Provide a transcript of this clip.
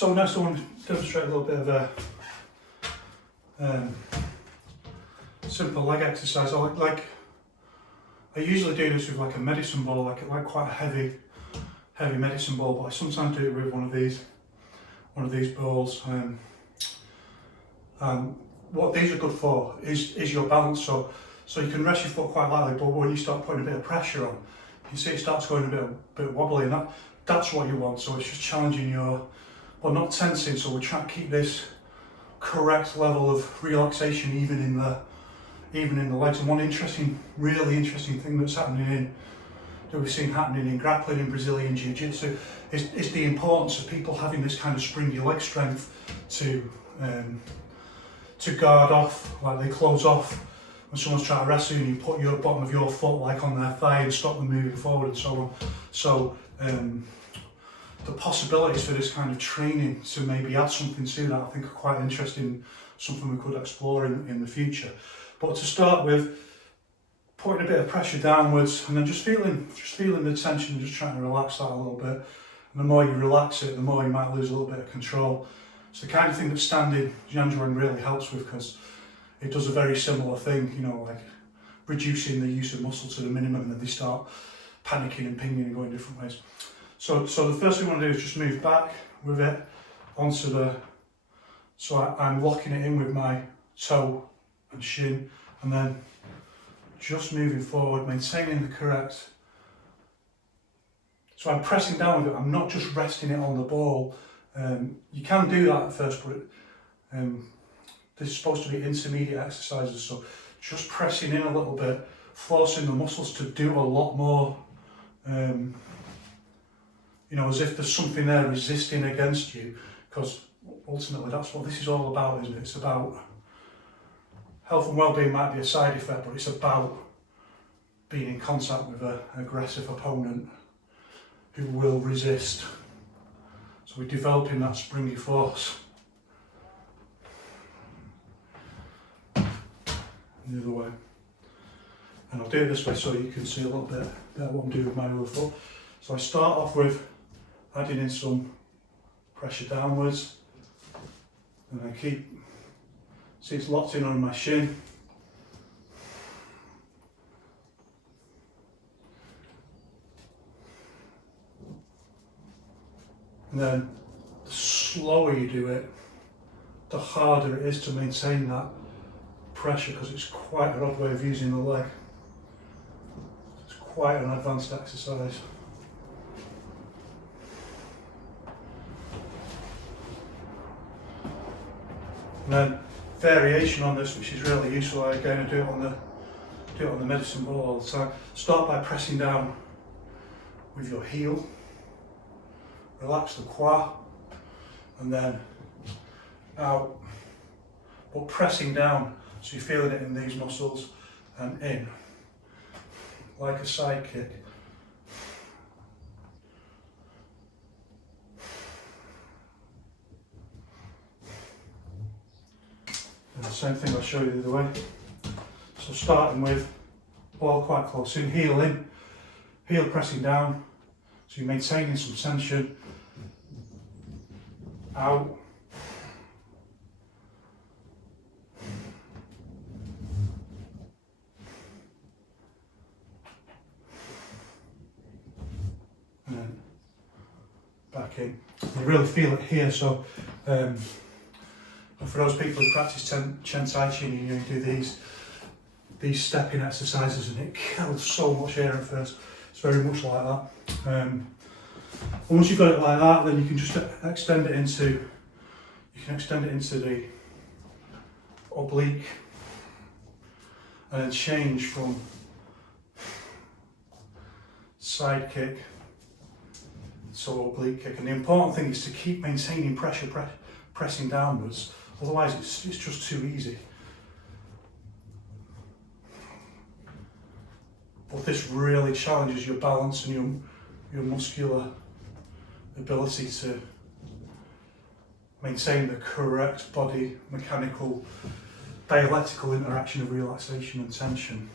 So next I want to demonstrate a little bit of a simple leg exercise. I usually do this with like a medicine ball, like quite a heavy medicine ball, but I sometimes do it with one of these balls. What these are good for is your balance. So you can rest your foot quite lightly, but when you start putting a bit of pressure on, you see it starts going a bit wobbly, and that's what you want. So it's just challenging your, well, not tensing. So we're trying to keep this correct level of relaxation even in the legs. And one really interesting thing that's happening that we've seen happening in grappling in Brazilian Jiu-Jitsu is the importance of people having this kind of springy leg strength to guard off, like they close off when someone's trying to wrestle you and you put your bottom of your foot like on their thigh and stop them moving forward and so on. So the possibilities for this kind of training to maybe add something to that I think are quite interesting, something we could explore in the future. But to start with, putting a bit of pressure downwards and then just feeling the tension and just trying to relax that a little bit. And the more you relax it, the more you might lose a little bit of control. It's the kind of thing that standing Jianzhuang really helps with, because it does a very similar thing, you know, like reducing the use of muscle to the minimum, and then they start panicking and pinging and going different ways. So the first thing I want to do is just move back with it onto so I'm locking it in with my toe and shin, and then just moving forward, maintaining the correct. So I'm pressing down with it, I'm not just resting it on the ball. You can do that at first, but this is supposed to be intermediate exercises, so just pressing in a little bit, forcing the muscles to do a lot more, you know, as if there's something there resisting against you, because ultimately that's what this is all about, isn't it? It's about health and well-being. Might be a side effect, but it's about being in contact with an aggressive opponent who will resist. So we're developing that springy force. The other way. And I'll do it this way so you can see a little bit about what I'm doing with my other foot. So I start off with adding in some pressure downwards, and I see it's locked in on my shin. And then the slower you do it, the harder it is to maintain that pressure, because it's quite an odd way of using the leg. It's quite an advanced exercise. And then variation on this, which is really useful. Again, I do it on the medicine ball all the time. Start by pressing down with your heel. Relax the quad, and then out. But pressing down, so you're feeling it in these muscles, and in, like a side kick. And the same thing I'll show you the other way. So starting with ball quite close in, heel pressing down, so you're maintaining some tension, out. And then back in. You really feel it here, so for those people who practice Chen Tai Chi, you do these stepping exercises, and it kills so much air at first. It's very much like that. Once you've got it like that, then you can just extend it into the oblique, and then change from side kick to oblique kick. And the important thing is to keep maintaining pressure, pressing downwards. Otherwise, it's just too easy. But this really challenges your balance and your muscular ability to maintain the correct body mechanical dialectical interaction of relaxation and tension.